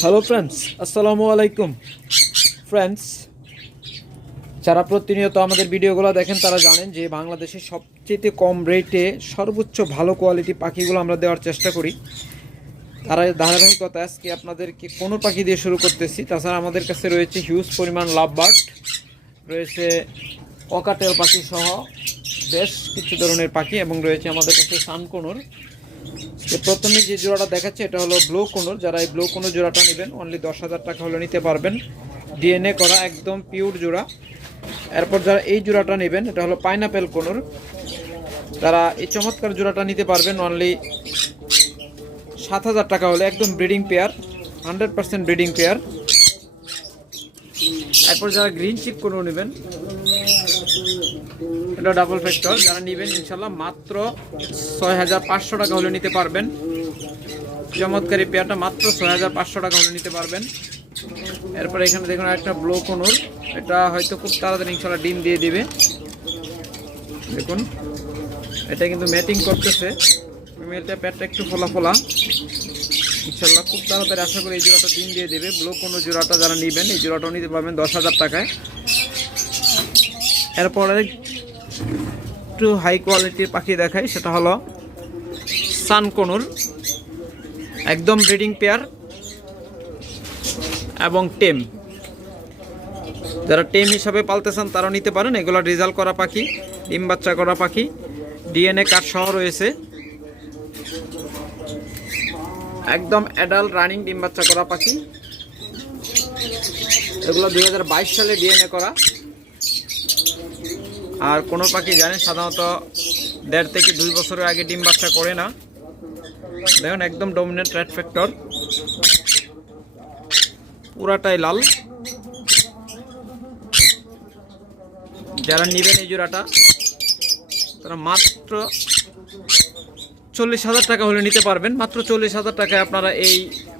Hello friends আসসালামু আলাইকুম। Friends যারা প্রতিনিয়ত আমাদের ভিডিওগুলো দেখেন, তারা জানেন যে বাংলাদেশে সবচেয়ে কম রেটে সর্বোচ্চ ভালো কোয়ালিটি পাখিগুলো আমরা দেওয়ার চেষ্টা করি। তারা ধারাবাহিকতা, আজকে আপনাদেরকে কোনো পাখি দিয়ে শুরু করতেছি। তাছাড়া আমাদের কাছে রয়েছে হিউজ পরিমাণ লাভ বার্ড রয়েছে অকাটেল পাখি সহ বেশ কিছু ধরনের পাখি এবং রয়েছে আমাদের কাছে সানকোনোর তো প্রথমে যে জোড়াটা দেখাচ্ছে, এটা হলো ব্লু কোনোর। যারা এই ব্লু কোনো জোড়াটা নেবেন অনলি দশ হাজার টাকা হলে নিতে পারবেন। ডিএনএ করা একদম পিওর জোড়া। এরপর যারা এই জোড়াটা নেবেন, এটা হলো পাইনাপেল কোনোর। তারা এই চমৎকার জোড়াটা নিতে পারবেন অনলি সাত হাজার টাকা হলে, একদম breeding pair hundred percent breeding pair এরপর যারা গ্রিন চিপ কোনো নেবেন এটা ডাবল ফ্যাক্টর যারা নেবেন ইনশাল্লাহ মাত্র ছয় হাজার পাঁচশো টাকা হলে নিতে পারবেন। চমৎকারী পেয়ারটা মাত্র ছয় হাজার পাঁচশো টাকা হলে নিতে পারবেন। এরপর এখানে দেখুন একটা ব্লো কনুর এটা হয়তো খুব তাড়াতাড়ি ইনশাল্লাহ ডিম দিয়ে দিবে। দেখুন। এটা কিন্তু ম্যাটিং করতেছে। মেলটা পেটটা একটু ফোলা ফোলা। ইনশাল্লাহ খুব তাড়াতাড়ি আশা করি এই জোড়াটা ডিম দিয়ে দেবে। ব্লো কোনো জোড়াটা যারা নেবেন, এই জোড়াটাও নিতে পারবেন দশ হাজার টাকায়। এরপরে একটু হাই কোয়ালিটির পাখি দেখাই, সেটা হলো সানকনুর। একদম ব্রিডিং পেয়ার এবং টেম। যারা টেম হিসাবে পালতে চান তারাও নিতে পারেন। এগুলো রেজাল্ট করা পাখি, ডিম বাচ্চা করা পাখি ডিএনএ কার্ড সহ রয়েছে। একদম অ্যাডাল্ট রানিং ডিম বাচ্চা করা পাখি। এগুলো দু হাজার বাইশ সালে ডিএনএ করা। আর কোনো পাখি জানেন সাধারণত দেড় থেকে দুই বছরের আগে ডিম বাচ্চা করে না। দেখুন, একদম ডমিনেন্ট রেড ফ্যাক্টর পুরাটাই লাল। যারা নেবেন এই জোড়াটা, তারা মাত্র চল্লিশ হাজার টাকা হলে নিতে পারবেন। মাত্র চল্লিশ হাজার টাকায় আপনারা এই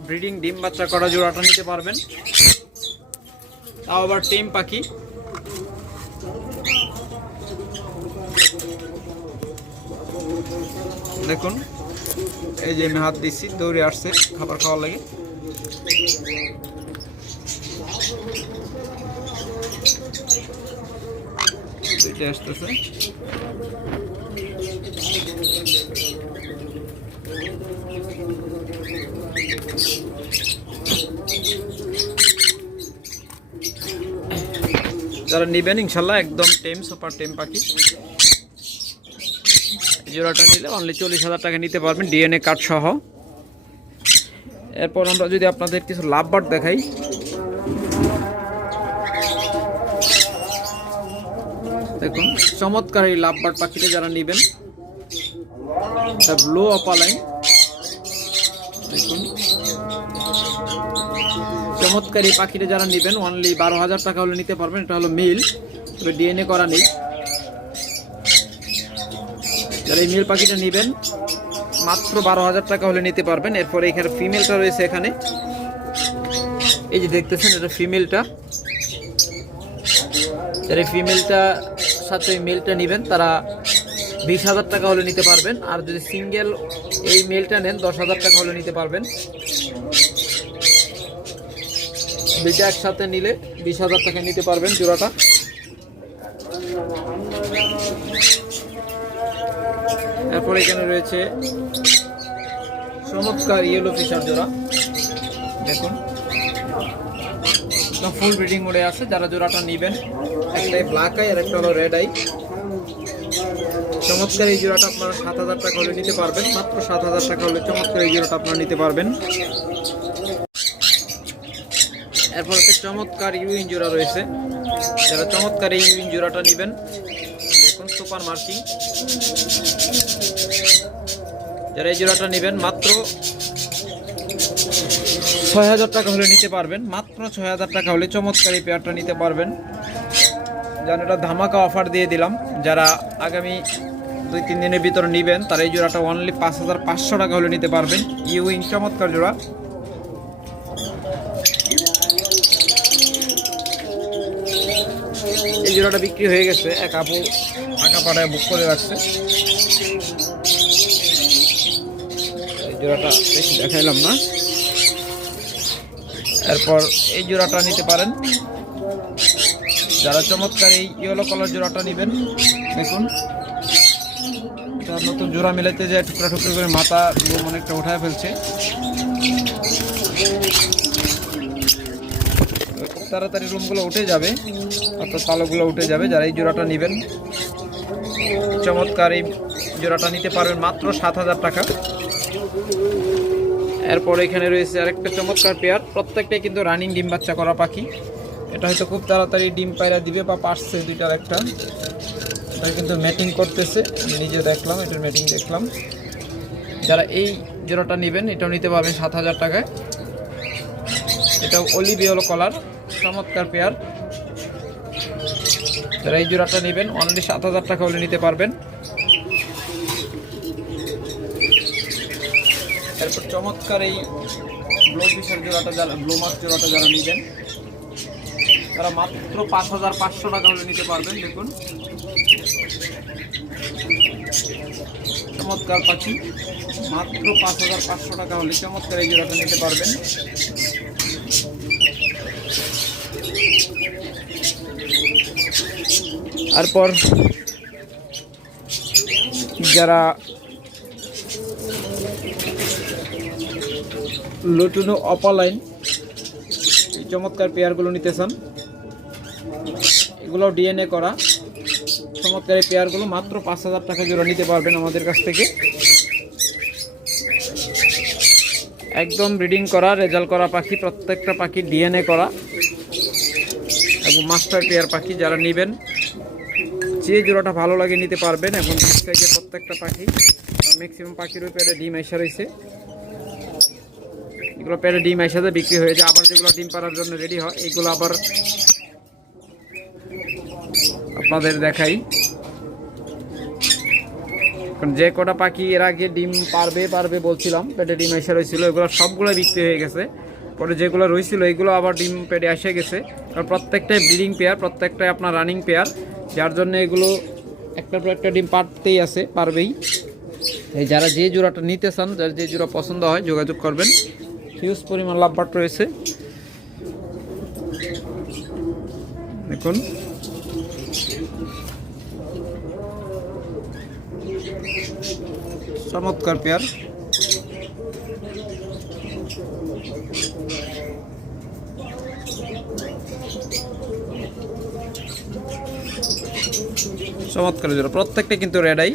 ব্রিডিং ডিম বাচ্চা করা জোড়াটা নিতে পারবেন। তাও আবার টিম পাখি। দেখুন, এই যে আমি হাত দিচ্ছি, দৌড়ে আসছে, খাবার খাওয়ার লাগে। আসতেছে। যারা নেবেন, ইনশাল্লাহ একদম টেম, সুপার টেম পাখি। জোড়াটা নিলে অনলি চল্লিশ হাজার টাকা নিতে পারবেন ডিএনএ কার্ড সহ। এরপর আমরা যদি আপনাদের কিছু লাভ বার্ড দেখাই। দেখুন, চমৎকার এই লাভ বার্ড পাখিটা যারা নেবেন ব্লো অপালাইন দেখুন। চমৎকার এই পাখিটা যারা নেবেন অনলি বারো হাজার টাকা হলে নিতে পারবেন, এটা হলো মিল। তবে ডিএনএ করা নেই। যারা এই মিল পাখিটা নেবেন। মাত্র বারো হাজার টাকা হলে নিতে পারবেন। এরপরে এখানে ফিমেলটা রয়েছে এখানে। এই যে দেখতেছেন, এটা ফিমেলটা এই ফিমেলটা সাথে মেলটা নেবেন, তারা বিশ হাজার টাকা হলে নিতে পারবেন। আর যদি সিঙ্গেল এই মেলটা নেন, দশ হাজার টাকা হলে নিতে পারবেন। দুইটা একসাথে নিলে বিশ হাজার টাকা নিতে পারবেন জোড়াটা। এরপর এখানে রয়েছে চমৎকার ইয়েলো ফিশার জোড়া। দেখুন। ফুল ব্রিডিং মোডে আছে। যারা জোড়াটা নেবেন, একটাই ব্ল্যাক আই আর একটা হলো রেড আই চমৎকার এই জোড়াটা আপনারা সাত হাজার টাকা হলে নিতে পারবেন। মাত্র সাত হাজার টাকা হলে চমৎকার এই জোড়াটা আপনারা নিতে পারবেন। এরপর একটা চমৎকার ইউইন জোড়া রয়েছে। যারা চমৎকার এই ইউইন জোড়াটা নেবেন সুপার মার্কিং। যারা এই জোড়াটা নেবেন, মাত্র ছয় হাজার টাকা হলে নিতে পারবেন। মাত্র ছয় হাজার টাকা হলে চমৎকার এই পেয়ারটা নিতে পারবেন। যেন এটা ধামাকা অফার দিয়ে দিলাম, যারা আগামী দুই, তিন দিনের ভিতরে নেবেন, তারা এই জোড়াটা অনলি পাঁচ হাজার পাঁচশো টাকা হলে নিতে পারবেন। ইউইং চমৎকার জোড়া। জোড়াটা বিক্রি হয়ে গেছে, এক আপু টাকা পাড়ায় বুক করে রাখছে। এই জোড়াটা বেশি দেখাইলাম না। এরপর এই জোড়াটা নিতে পারেন। যারা চমৎকার এই ইয়েলো কালার জোড়াটা নেবেন, দেখুন। নতুন জোড়া মিলাইতে যায়, টুকরা টুকরা করে মাথা অনেকটা উঠায় ফেলছে। তাড়াতাড়ি রুমগুলো উঠে যাবে। অর্থাৎ তালুগুলো উঠে যাবে, যারা এই জোড়াটা নেবেন। চমৎকার এই জোড়াটা নিতে পারবেন মাত্র সাত হাজার টাকা। এরপর এখানে রয়েছে আরেকটা চমৎকার পেয়ার। প্রত্যেকটাই কিন্তু রানিং ডিম বাচ্চা করা পাখি। এটা হয়তো খুব তাড়াতাড়ি ডিম পায়রা দিবে বা পারছে দুইটার একটা। এটা কিন্তু ম্যাটিং করতেছে। নিজে দেখলাম, এটার ম্যাটিং দেখলাম। যারা এই জোড়াটা নেবেন, এটাও নিতে পারবেন সাত হাজার টাকায়। এটাও অলিভিওলো কলার চমৎকার পেয়ার যারা এই জোড়াটা নেবেন অনলি সাত হাজার টাকা হলে নিতে পারবেন। এরপর চমৎকার এই ব্লো ফিশার জোড়াটা যারা ব্লো মাছ জোড়াটা যারা নেবেন, তারা মাত্র পাঁচ হাজার পাঁচশো টাকা হলে নিতে পারবেন, দেখুন। চমৎকার পাখি, মাত্র পাঁচ হাজার পাঁচশো টাকা হলে চমৎকার এই জোড়াটা নিতে পারবেন। তারপর যারা লুটুনো অপালাইন, এই চমৎকার পেয়ারগুলো নিতে চান এগুলো ডিএনএ করা। চমৎকার এই পেয়ারগুলো মাত্র পাঁচ হাজার টাকা জোড়া নিতে পারবেন আমাদের কাছ থেকে। একদম ব্রিডিং করা, রেজাল্ট করা পাখি, প্রত্যেকটা পাখি ডিএনএ করা। এবং মাস্টার পেয়ার পাখি যারা নেবেন যে জোড়াটা ভালো লাগে নিতে পারবেন এখন সাইজের প্রত্যেকটা পাখি ম্যাক্সিমাম পাখির পেয়ারে ডিম এসে রয়েছে। এগুলো পেয়ারে ডিম একসাথে বিক্রি হয়ে যায়, আবার যেগুলো ডিম পাড়ার জন্য রেডি হয়, এগুলো আবার আপনাদের দেখাই। যে কটা পাখি এর আগে ডিম পারবে পারবে বলছিলাম, পেটে ডিম এসে রয়েছিল, এগুলো সবগুলো বিক্রি হয়ে গেছে। পরে যেগুলো রয়েছিল, এগুলো আবার ডিম পেটে এসে গেছে। কারণ প্রত্যেকটাই ব্রিডিং পেয়ার প্রত্যেকটাই আপনার রানিং পেয়ার যার জন্য এগুলো একটার পর একটা ডিম পারতেই আছে, পারবেই। এই যারা যে জোড়াটা নিতে চান, যার যে জোড়া পছন্দ হয়, যোগাযোগ করবেন। হিউজ পরিমাণ লাভবাট রয়েছে। দেখুন। চমৎকার পেয়ার। চমৎকার জোড়া। প্রত্যেকটা কিন্তু রেডাই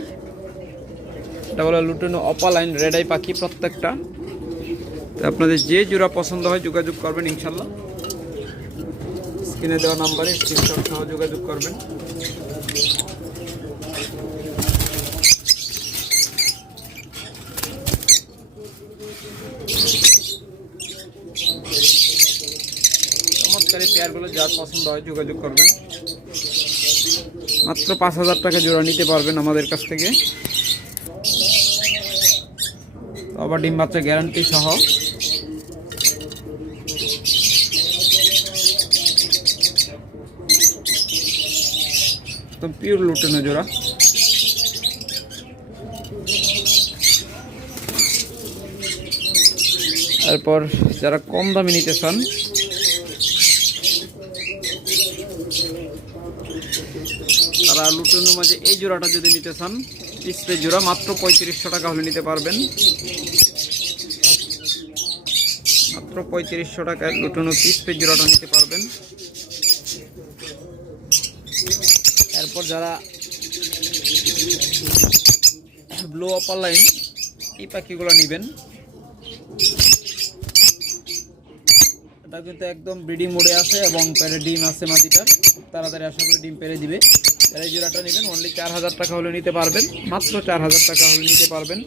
এটা বলে লুটেনো অপালাইন রেডাই পাখি প্রত্যেকটা। তো আপনাদের যে জোড়া পছন্দ হয় যোগাযোগ করবেন ইনশাল্লাহ। স্ক্রিনে দেওয়া নাম্বারে স্ক্রিনশট সহ যোগাযোগ করবেন। চমৎকারী পেয়ারগুলো যার পছন্দ হয় যোগাযোগ করবেন। মাত্র পাঁচ হাজার টাকা জোড়া নিতে পারবেন আমাদের কাছ থেকে। আবার ডিম বাচ্চা গ্যারান্টি সহ। একদম পিওর লুটেনো জোড়া। তারপর যারা কম দামে নিতে চান তারা লুটেনোর মাঝে এই জোড়াটা যদি নিতে চান ডিসপ্লে জোড়া মাত্র পঁয়ত্রিশশো টাকা হলে নিতে পারবেন। মাত্র পঁয়ত্রিশশো টাকায় লুটনো পিস পেজ জোড়াটা নিতে পারবেন। এরপর যারা ব্লু অপার লাইন এই পাখিগুলো নেবেন। এটা কিন্তু একদম ব্রিডিং মোডে আছে এবং প্যারে ডিম আছে মাটিটার। তাড়াতাড়ি আশা করি ডিম পেরে দিবে। যারা এই জোড়াটা নেবেন অনলি চার হাজার টাকা হলে নিতে পারবেন, মাত্র চার হাজার টাকা হলে নিতে পারবেন।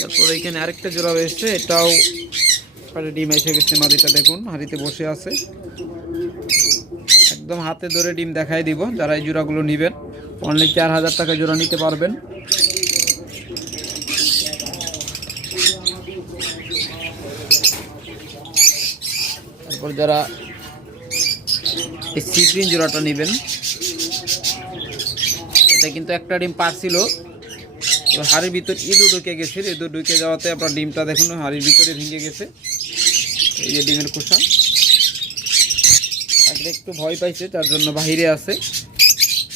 তারপর এখানে আরেকটা জোড়া রয়েছে, এটাও ডিম এসে গেছে মাদিটা দেখুন, হাড়িতে বসে আছে। একদম হাতে ধরে ডিম দেখাই দিব, যারা এই জোড়াগুলো নেবেন অনলি চার হাজার টাকা জোড়া নিতে পারবেন। তারপর যারা এই সি গ্রিন জোড়াটা নেবেন। এটা কিন্তু একটা ডিম পারছিল। হাড়ির ভিতর ইঁদুর ঢুকে গেছে ইঁদুর ঢুকে যাওয়াতে আপনার ডিমটা দেখুন, হাড়ির ভিতরে ভেঙে গেছে। এই যে ডিমের খোসা। একটু ভয় পাইছে তার জন্য বাহিরে আছে।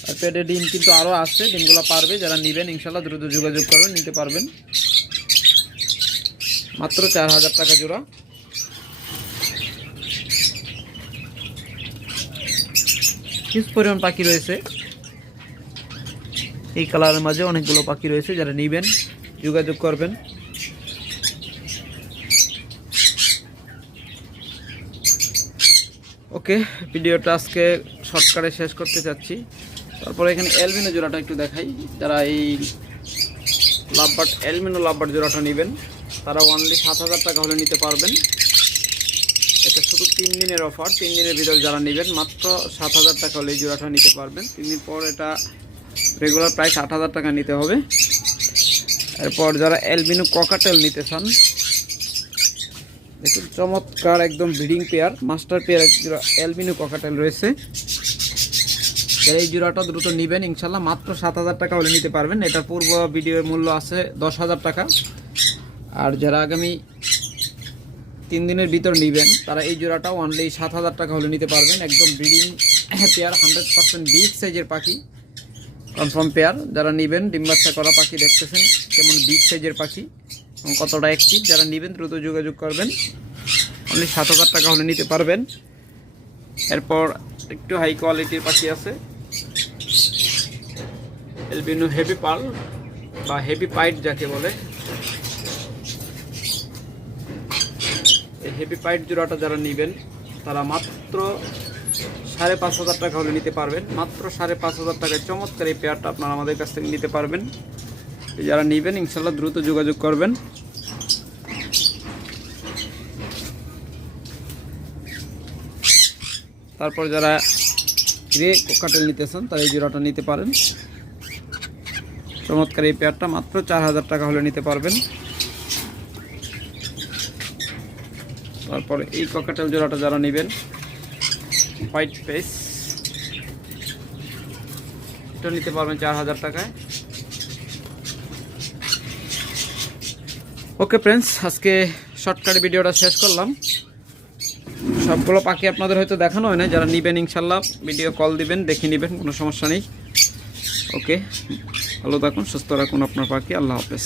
আর পেটে ডিম কিন্তু আরও আছে, ডিমগুলো পারবে। যারা নেবেন, ইনশাল্লাহ দ্রুত যোগাযোগ করবেন, নিতে পারবেন। মাত্র চার হাজার টাকা জোড়া। হিউজ পরিমাণ পাখি রয়েছে। এই কালারের মাঝে অনেকগুলো পাখি রয়েছে, যারা নেবেন, যোগাযোগ করবেন। ওকে, ভিডিওটা আজকে শর্টকাটে শেষ করতে চাচ্ছি। তারপরে এখানে এলমিনো জোড়াটা একটু দেখাই। যারা এই লাভবার্ড এলমিনো লাভবার্ড জোড়াটা নেবেন, তারা অনলি সাত হাজার টাকা হলে নিতে পারবেন। তিন দিনের অফার তিন দিনের ভিতরে যারা নেবেন, মাত্র সাত হাজার টাকা হলে জোড়াটা নিতে পারবেন। তিন দিন পর এটা রেগুলার প্রাইস আট হাজার টাকা নিতে হবে। এরপর যারা এলবিনো ককাটেল নিতে চান, দেখুন, চমৎকার একদম ব্রিডিং পেয়ার মাস্টার পেয়ার এক জোড়া এলবিনো ককাটেল রয়েছে। এই জোড়াটা দ্রুত নেবেন, ইনশাল্লাহ মাত্র সাত হাজার টাকা হলে নিতে পারবেন। এটার পূর্ব ভিডিওর মূল্য আছে দশ হাজার টাকা। আর যারা আগামী তিন দিনের ভিতর নেবেন। তারা এই জোড়াটাও অনলি সাত হাজার টাকা হলে নিতে পারবেন। একদম breeding pair hundred percent big সাইজের পাখি। কনফার্ম পেয়ার যারা নেবেন, ডিম বাচ্চা করা পাখি দেখতেছেন, কেমন বিগ সাইজের পাখি এবং কতটা অ্যাক্টিভ যারা নেবেন, দ্রুত যোগাযোগ করবেন। অনলি সাত হাজার টাকা হলে নিতে পারবেন। এরপর একটু হাই কোয়ালিটির পাখি আছে। এলবিনো হেভি পাল বা হেভি পাইট যাকে বলে। হেভি পাইট জোড়াটা যারা নেবেন, তারা মাত্র সাড়ে পাঁচ হাজার টাকা হলে নিতে পারবেন। মাত্র সাড়ে পাঁচ হাজার টাকায় চমৎকার এই পেয়ারটা আপনারা আমাদের কাছ থেকে নিতে পারবেন। যারা নেবেন ইনশাল্লাহ দ্রুত যোগাযোগ করবেন। তারপর যারা গ্রে কোকাটেল নিতে চান, তারা এই জোড়াটা নিতে পারেন। চমৎকার এই পেয়ারটা মাত্র চার হাজার টাকা হলে নিতে পারবেন। তারপরে এই ককাটেল জোড়াটা যারা নেবেন, হোয়াইট পেস। এটা নিতে পারবেন চার হাজার টাকায়। ওকে ফ্রেন্ডস আজকে শর্টকাট ভিডিওটা শেষ করলাম। সবগুলো পাখি আপনাদের হয়তো দেখানো হয় না, যারা নেবেন ইনশাল্লাহ ভিডিও কল দিবেন, দেখে নেবেন, কোনো সমস্যা নেই। ওকে, ভালো থাকুন, সুস্থ রাখুন আপনার পাখি, আল্লাহ হাফেজ।